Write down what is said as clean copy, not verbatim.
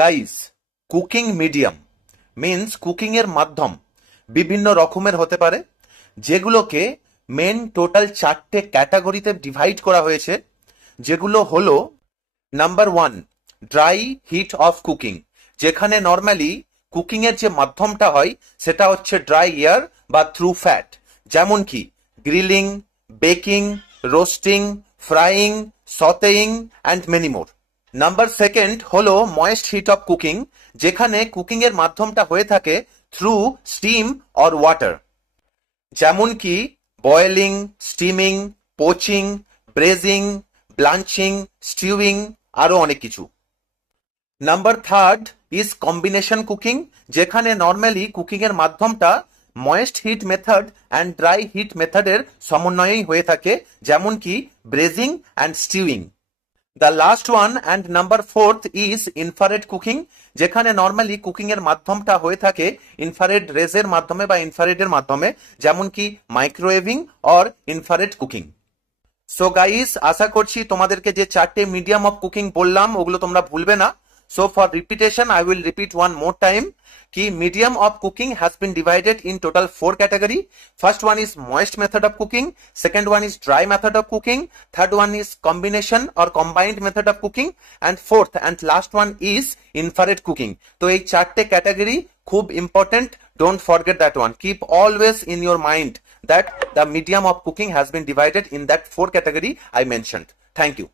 Guys, cooking medium means cooking এর মাধ্যম বিভিন্ন রকমের হতে পারে, যেগুলোকে মেন টোটাল 4টে ক্যাটাগরিতে ডিভাইড করা হয়েছে, যেগুলো হলো number 1 dry heat of cooking, যেখানে নর্মালি কুকিং এর যে মাধ্যমটা হয় সেটা হচ্ছে ড্রাই এয়ার বা থ্রু ফ্যাট, যেমন কি grilling, baking, roasting, frying, sauteing and many more. Number 2 হলো ময়েস্ট হিট অফ কুকিং, যেখানে কুকিং এর মাধ্যমটা হয়ে থাকে থ্রু স্টিম অর ওয়াটার, যেমন কি boiling, steaming, poaching, braising, blanching, stewing, আরো অনেক কিছু। নাম্বার 3 ইজ কম্বিনেশন কুকিং, যেখানে নর্মালি কুকিং এর মাধ্যমটা moist heat method and dry heat মেথডের সমন্বয়েই হয়ে থাকে, যেমন কি braising and stewing. The last one and number 4 is infrared cooking, যেখানে নর্মালি কুকিং এর মাধ্যমটা হয়ে থাকে ইনফ্রারেড রেজের মাধ্যমে বা ইনফ্রারেডের মাধ্যমে, যেমন কি microwaving or infrared cooking. So guys, আশা করছি তোমাদেরকে যে 4টে মিডিয়াম অফ কুকিং বললাম ওগুলো তোমরা ভুলবে না। So for repetition, I will repeat one more time. Key medium of cooking has been divided in total 4 category. First one is moist method of cooking. Second one is dry method of cooking. Third one is combination or combined method of cooking. And fourth and last one is infrared cooking. So এই 4টে category খুব important. Don't forget that one. Keep always in your mind that the medium of cooking has been divided in that 4 category I mentioned. Thank you.